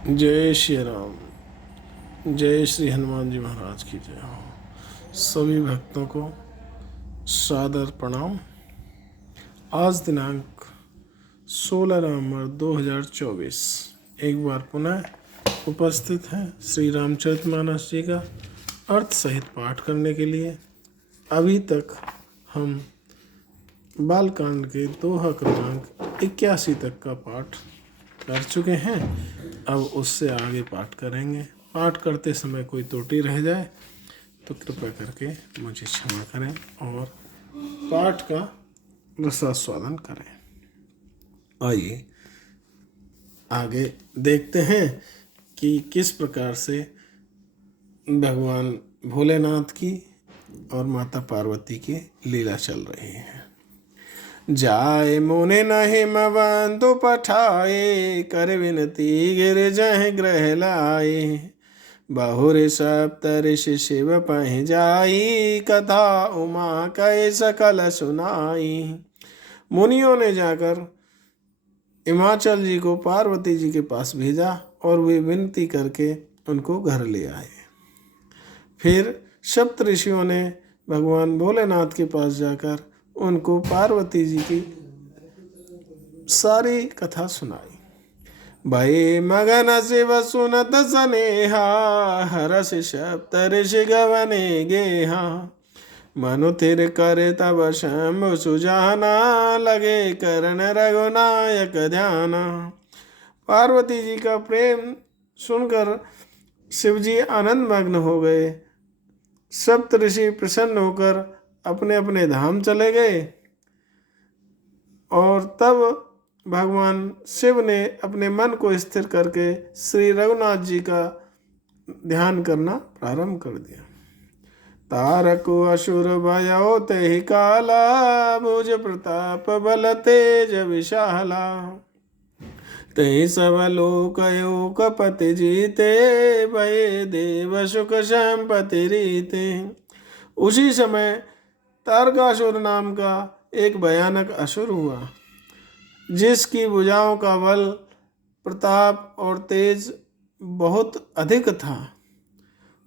जय श्री राम। जय श्री हनुमान जी महाराज की जय हो। सभी भक्तों को सादर प्रणाम। आज दिनांक 16 नवंबर 2024 एक बार पुनः उपस्थित हैं श्री रामचरितमानस जी का अर्थ सहित पाठ करने के लिए। अभी तक हम बालकांड के दोहा क्रमांक 81 तक का पाठ कर चुके हैं। अब उससे आगे पाठ करेंगे। पाठ करते समय कोई त्रुटि रह जाए तो कृपया करके मुझे क्षमा करें और पाठ का रसास्वादन करें। आइए आगे देखते हैं कि किस प्रकार से भगवान भोलेनाथ की और माता पार्वती की लीला चल रही है। जाए मुने नहीं मवंतु पठाए, कर विनती गिर जह ग्रह लाए। बहुर सप्त ऋषि शिव पह जाई, कथा उमा कई सकल सुनाई। मुनियों ने जाकर हिमाचल जी को पार्वती जी के पास भेजा और वे विनती करके उनको घर ले आए। फिर सप्त ऋषियों ने भगवान भोलेनाथ के पास जाकर उनको पार्वती जी की सारी कथा सुनाई। भय मगन शिव सुनत सनेहा, हरस सप्त ऋषि गवने गेहा। मनु थिर करे तब शंभु सुजाना, लगे करण रघुनायक ध्याना। पार्वती जी का प्रेम सुनकर शिवजी आनंद मग्न हो गए। सप्त ऋषि प्रसन्न होकर अपने अपने धाम चले गए और तब भगवान शिव ने अपने मन को स्थिर करके श्री रघुनाथ जी का ध्यान करना प्रारंभ कर दिया। तारको असुर भयो तेहि काला, भुज प्रताप बल तेज विशाला। तहि सब लोक योग पति जीते, भय देव सुख संपत्ति रीते। उसी समय तारकासुर नाम का एक भयानक असुर हुआ, जिसकी भुजाओं का बल, प्रताप और तेज बहुत अधिक था।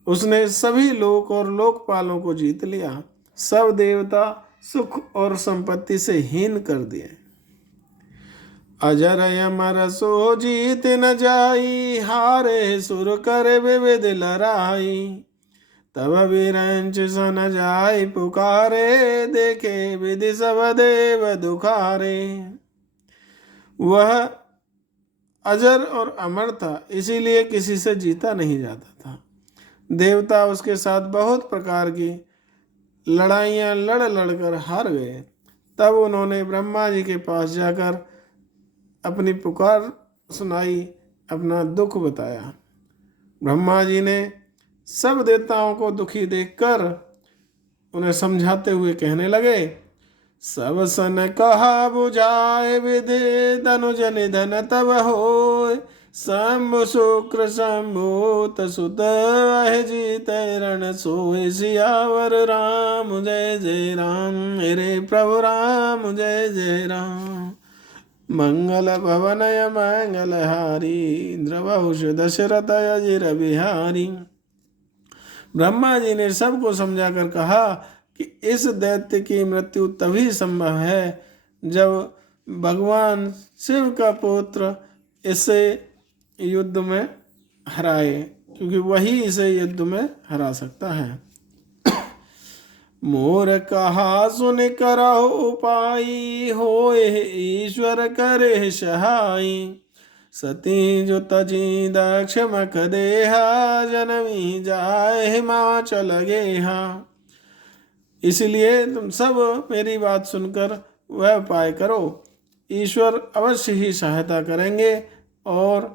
उसने सभी लोक और लोकपालों को जीत लिया। सब देवता सुख और संपत्ति से हीन कर दिए। अजर अमर सो जीत न जाई, हारे सुर करे विविध लड़ाई। तब विरंच सन जाय पुकारे, देखे विधि सब देव दुखारे। वह अजर और अमर था, इसीलिए किसी से जीता नहीं जाता था। देवता उसके साथ बहुत प्रकार की लड़ाइयाँ लड़कर हार गए। तब उन्होंने ब्रह्मा जी के पास जाकर अपनी पुकार सुनाई, अपना दुख बताया। ब्रह्मा जी ने सब देवताओं को दुखी देखकर उन्हें समझाते हुए कहने लगे, सब सन कहा बुझाए विधि, धनुज निधन तब होय। शंभु शुक्र शंभु तसुत जीत रण सोय। सियावर राम जय जय राम, मेरे प्रभु राम जय जय राम। मंगल भवनय मंगलहारी, इंद्रवहुष दशरथ अजिर बिहारी। ब्रह्मा जी ने सबको समझाकर कहा कि इस दैत्य की मृत्यु तभी संभव है जब भगवान शिव का पुत्र इसे युद्ध में हराए, क्योंकि वही इसे युद्ध में हरा सकता है। मोर कहा सुन करहु उपाई, होए ईश्वर करे सहाई। सती जो तजी दक्ष मख देहा, जनमी जाए हिमाचल गेहा। इसलिए तुम सब मेरी बात सुनकर वह उपाय करो, ईश्वर अवश्य ही सहायता करेंगे और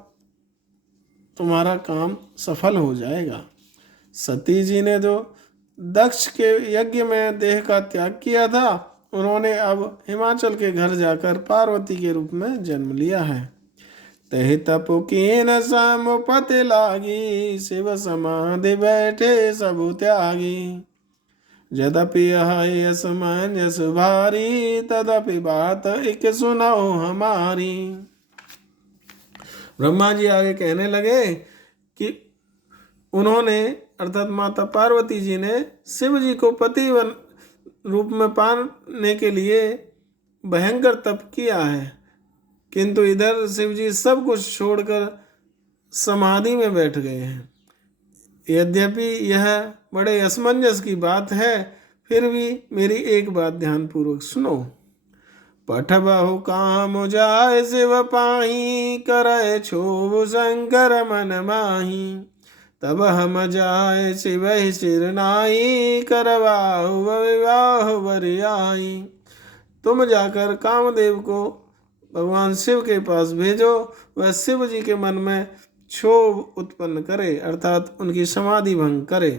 तुम्हारा काम सफल हो जाएगा। सती जी ने जो दक्ष के यज्ञ में देह का त्याग किया था, उन्होंने अब हिमाचल के घर जाकर पार्वती के रूप में जन्म लिया है। तहि तपु कीन समुपति लागी, शिव समाधि बैठे सबु त्यागी। यद्यपि यह असमंजस भारी, तदपि बात एक सुनाओ हमारी। ब्रह्मा जी आगे कहने लगे कि उन्होंने अर्थात माता पार्वती जी ने शिव जी को पति रूप में पाने के लिए भयंकर तप किया है, किंतु इधर शिव जी सब कुछ छोड़कर समाधि में बैठ गए हैं। यद्यपि यह बड़े असमंजस की बात है, फिर भी मेरी एक बात ध्यानपूर्वक सुनो। पठबहु काम जाय शिव पाही, करय क्षोभ शंकर मन माही। तब हम जाय शिव सिर नाई, करवाहु विवाह बरियाई। तुम जाकर कामदेव को भगवान शिव के पास भेजो, वह शिव जी के मन में क्षोभ उत्पन्न करे अर्थात उनकी समाधि भंग करे।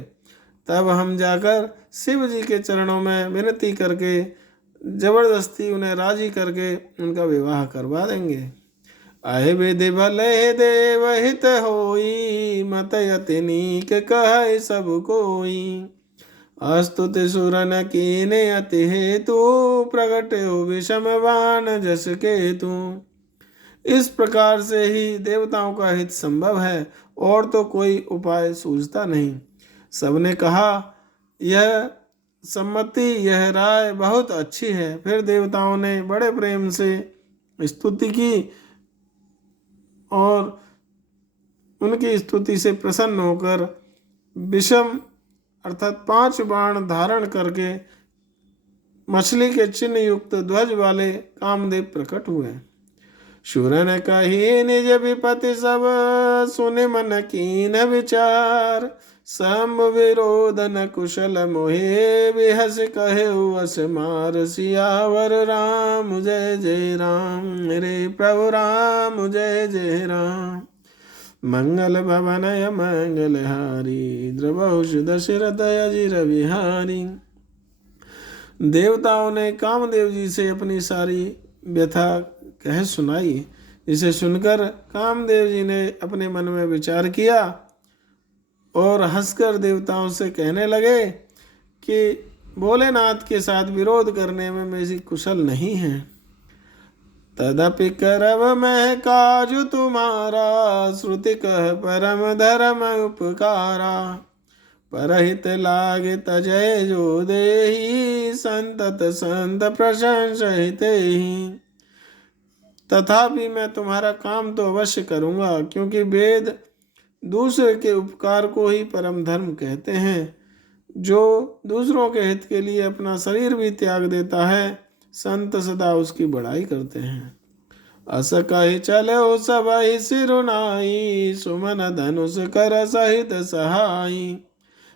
तब हम जाकर शिव जी के चरणों में विनती करके जबरदस्ती उन्हें राजी करके उनका विवाह करवा देंगे। आए विधि भले देव हित होई, मत यति नीक कह सब कोई। अस्तुति सुरन कीने अति हेतु, प्रगट हो विषम बाण जस केतु। इस प्रकार से ही देवताओं का हित संभव है, और तो कोई उपाय सूझता नहीं। सबने कहा यह सम्मति, यह राय बहुत अच्छी है। फिर देवताओं ने बड़े प्रेम से स्तुति की और उनकी स्तुति से प्रसन्न होकर विषम अर्थात 5 बाण धारण करके मछली के चिन्ह युक्त ध्वज वाले कामदेव प्रकट हुए। शूरन कही निज विपति सब, सुने मन कीन विचार। सम विरोध न कुशल मोहे, बिहस कहे अस मार। सियावर राम जय जय राम, रे प्रभु राम जय जय राम। मंगल भवनय मंगलहारी, द्रवहुष दशरथ अजिर बिहारी। देवताओं ने कामदेव जी से अपनी सारी व्यथा कह सुनाई। इसे सुनकर कामदेव जी ने अपने मन में विचार किया और हंसकर देवताओं से कहने लगे कि भोलेनाथ के साथ विरोध करने में मेरी कुशल नहीं है। तदपि करब मैं काज तुम्हारा, श्रुति कह परम धर्म उपकारा। परहित लागे तजय जो देहि, संतत संत प्रशंसित ही। तथापि मैं तुम्हारा काम तो अवश्य करूँगा, क्योंकि वेद दूसरे के उपकार को ही परम धर्म कहते हैं। जो दूसरों के हित के लिए अपना शरीर भी त्याग देता है, संत सदा उसकी बड़ाई करते हैं। अस कहि चलो सबहि सिरुनाई, सुमन धनुष कर सहित सहाई।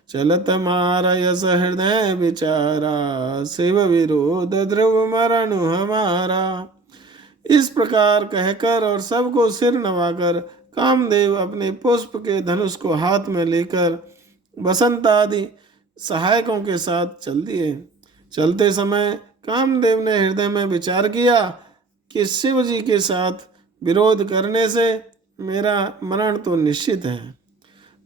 चलत मार यस हृदय विचारा, शिव विरोध ध्रुव मरण हमारा। इस प्रकार कहकर और सबको सिर नवाकर कामदेव अपने पुष्प के धनुष को हाथ में लेकर बसंत आदि सहायकों के साथ चल दिए। चलते समय कामदेव ने हृदय में विचार किया कि शिव जी के साथ विरोध करने से मेरा मरण तो निश्चित है।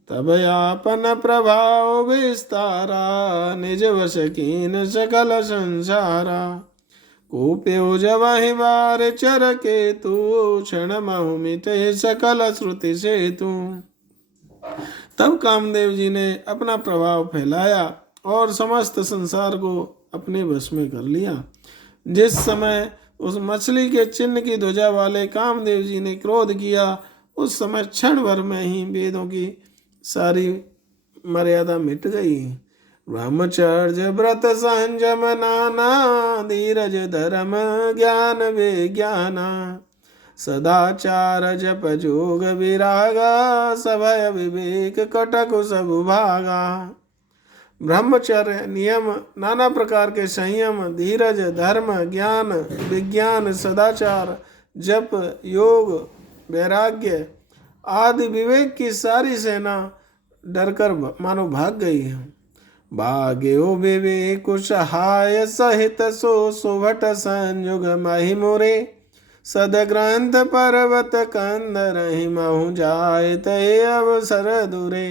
तब आपन प्रभाव विस्तारा, निज वश कीन सकल संसारा। कूप्यो जवहि बार चर केतु, क्षण महु मिटे सकल श्रुति सेतु। तब कामदेव जी ने अपना प्रभाव फैलाया और समस्त संसार को अपने वश में कर लिया। जिस समय उस मछली के चिन्ह की ध्वजा वाले कामदेव जी ने क्रोध किया, उस समय क्षण भर में ही वेदों की सारी मर्यादा मिट गई। ब्रह्मचर्य व्रत संयम नाना, धीरज धर्म ज्ञान विज्ञाना। सदाचार जप जोग विरागा, सभय विवेक कटक सब भागा। ब्रह्मचर्य नियम, नाना प्रकार के संयम, धीरज धर्म ज्ञान विज्ञान, सदाचार जप योग वैराग्य आदि विवेक की सारी सेना डरकर मानो भाग गई है। भाग्यो विवेक सहाय सहित, सो सुभट संयुग महिमुरे। सदग्रंथ पर्वत कंदर महु जाय, तय अवसर दुरे।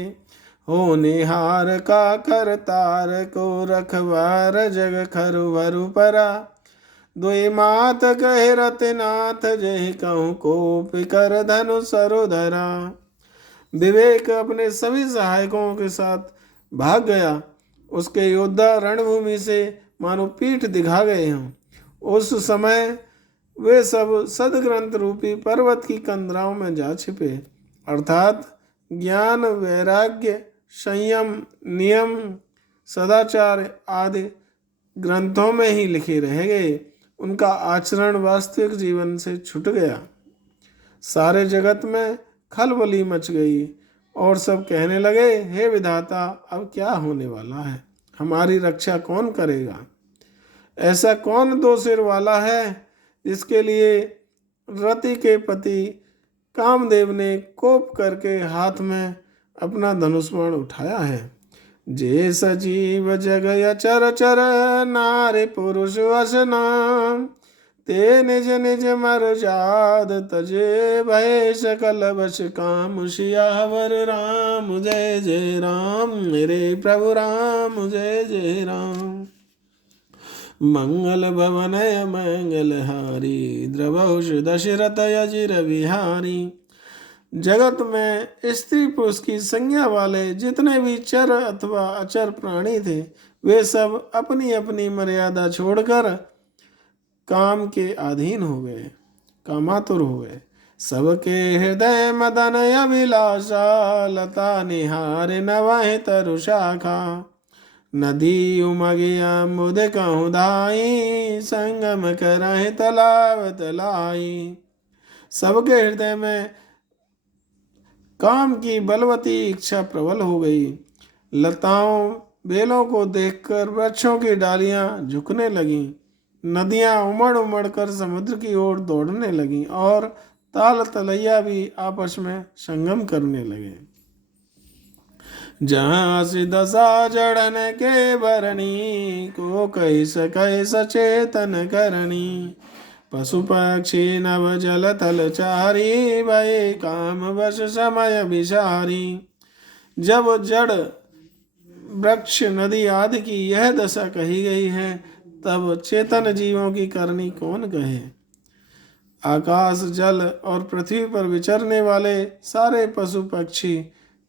हो निहार का करतार को, रखवार जग खरु भरु परा। द्वै मात कहे रतिनाथ जय कहूँ कोप कर धनु सरोधरा। विवेक अपने सभी सहायकों के साथ भाग गया। उसके योद्धा रणभूमि से मानो पीठ दिखा गए हों। उस समय वे सब सदग्रंथ रूपी पर्वत की कंदराओं में जा छिपे, अर्थात ज्ञान, वैराग्य, संयम, नियम, सदाचार आदि ग्रंथों में ही लिखे रह गए। उनका आचरण वास्तविक जीवन से छूट गया। सारे जगत में खलबली मच गई और सब कहने लगे, हे विधाता, अब क्या होने वाला है? हमारी रक्षा कौन करेगा? ऐसा कौन दो सिर वाला है जिसके लिए रति के पति कामदेव ने कोप करके हाथ में अपना धनुष बाण उठाया है? जे सजीव जग अचर चर नारी पुरुष वसना, ते निज निज मर जाद तजे भय सकल बस काम। सियावर राम जय जय राम, मेरे प्रभु राम जय जय राम। मंगल भवन मंगल हारी, द्रवहुष दशरथ अजिर बिहारी। जगत में स्त्री पुरुष की संज्ञा वाले जितने भी चर अथवा अचर प्राणी थे, वे सब अपनी अपनी मर्यादा छोड़कर काम के अधीन हो गए, कामातुर हो गए। सबके हृदय मदन अभिलाषा, लता निहार नवहि तरु शाखा। नदी उमगिया मुद कहूँ धाई, संगम करहि तालाब तलाई। सबके हृदय में काम की बलवती इच्छा प्रबल हो गई। लताओं बेलों को देखकर वृक्षों की डालियां झुकने लगीं। नदियां उमड़ उमड़ कर समुद्र की ओर दौड़ने लगीं और ताल तलैया भी आपस में संगम करने लगे। जहाँ से दशा जड़न के भरणी, को कही सकै सचेतन करणी। पशु पक्षी नभ जल थल चारी, भय काम वश समय विचारी। जब जड़ वृक्ष नदी आदि की यह दशा कही गई है, तब चेतन जीवों की करनी कौन कहे। आकाश, जल और पृथ्वी पर विचरने वाले सारे पशु पक्षी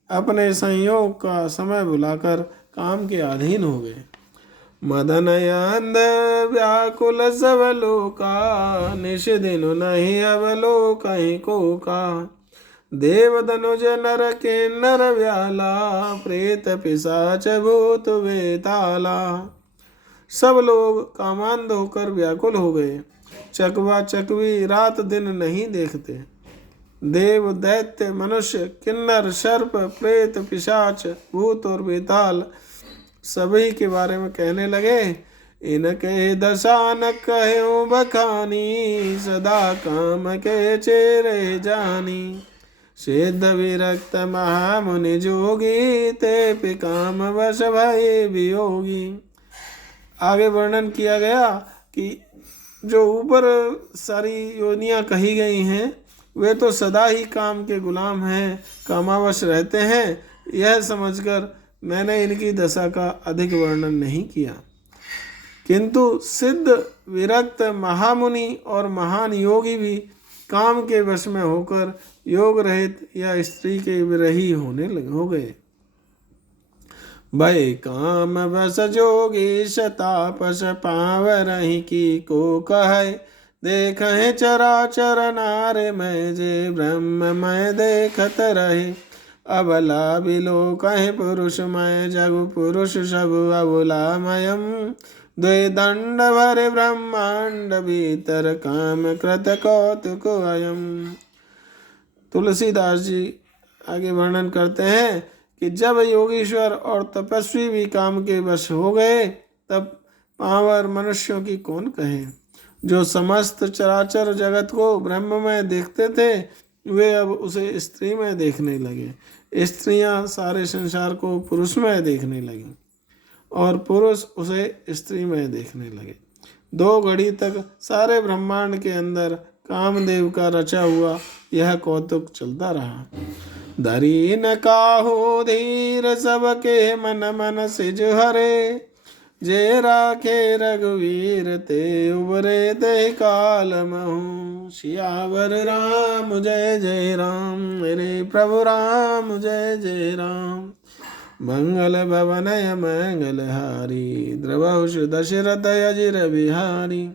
अपने संयोग का समय बुलाकर काम के अधीन हो गए। मदन अंध व्याकुल सब लोका, निश दिन नहीं अवलोकहि को का। देव धनुज नर के नर व्याला, प्रेत पिशाच भूत वेताला। सब लोग कामांध होकर व्याकुल हो गए। चकवा चकवी रात दिन नहीं देखते। देव, दैत्य, मनुष्य, किन्नर, सर्प, प्रेत, पिशाच, भूत और बेताल सभी के बारे में कहने लगे, इनके दशा न कहो बखानी, सदा काम के चेरे जानी। सिद्ध विरक्त महामुनि जोगी, ते पिकाम वश भय वियोगी। आगे वर्णन किया गया कि जो ऊपर सारी योनियां कही गई हैं, वे तो सदा ही काम के गुलाम हैं, कामावश रहते हैं। यह समझकर मैंने इनकी दशा का अधिक वर्णन नहीं किया। किंतु सिद्ध विरक्त महामुनि और महान योगी भी काम के वश में होकर योग रहित या स्त्री के विरही हो गए। भय काम बस जोगी, तापस पावरहि की को कहे। देखें चराचर नारे मैं, जे ब्रह्ममय देखत रहे। अबला बिलोकहि पुरुषमय, जगु पुरुष सब अबुलामयम्। द्वे दंड भरे ब्रह्मांड, भीतर काम कृत कौतुक अयम्। तुलसीदास जी आगे वर्णन करते हैं कि जब योगीश्वर और तपस्वी भी काम के वश हो गए, तब पावर मनुष्यों की कौन कहे। जो समस्त चराचर जगत को ब्रह्म में देखते थे, वे अब उसे स्त्री में देखने लगे। स्त्रियां सारे संसार को पुरुष में देखने लगी और पुरुष उसे स्त्री में देखने लगे। 2 घड़ी तक सारे ब्रह्मांड के अंदर कामदेव का रचा हुआ यह कौतुक चलता रहा। धरी न काहो धीर, सबके मन मन सिज हरे। जे राखे रघुवीर ते उबरे ते काल महु। सियावर राम जय जय राम, मेरे प्रभु राम जय जय राम। मंगल भवन मंगल हारी, द्रवहुष दशरथ अजिर बिहारी।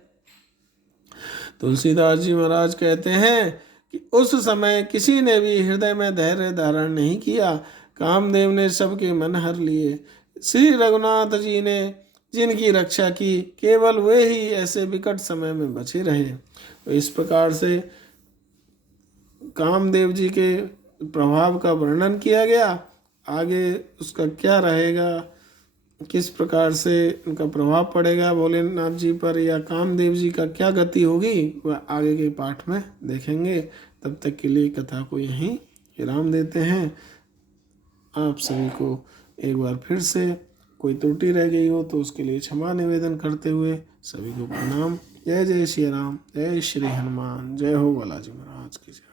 तुलसीदास जी महाराज कहते हैं कि उस समय किसी ने भी हृदय में धैर्य धारण नहीं किया, कामदेव ने सबके मन हर लिए। श्री रघुनाथ जी ने जिनकी रक्षा की, केवल वे ही ऐसे विकट समय में बचे रहे। तो इस प्रकार से कामदेव जी के प्रभाव का वर्णन किया गया। आगे उसका क्या रहेगा, किस प्रकार से उनका प्रभाव पड़ेगा भोलेनाथ जी पर या कामदेव जी का क्या गति होगी, वह आगे के पाठ में देखेंगे। तब तक के लिए कथा को यहीं विराम देते हैं। आप सभी को एक बार फिर से कोई त्रुटि रह गई हो तो उसके लिए क्षमा निवेदन करते हुए सभी को प्रणाम। जय जय श्री राम, जय श्री हनुमान, जय हो बालाजी महाराज की जय।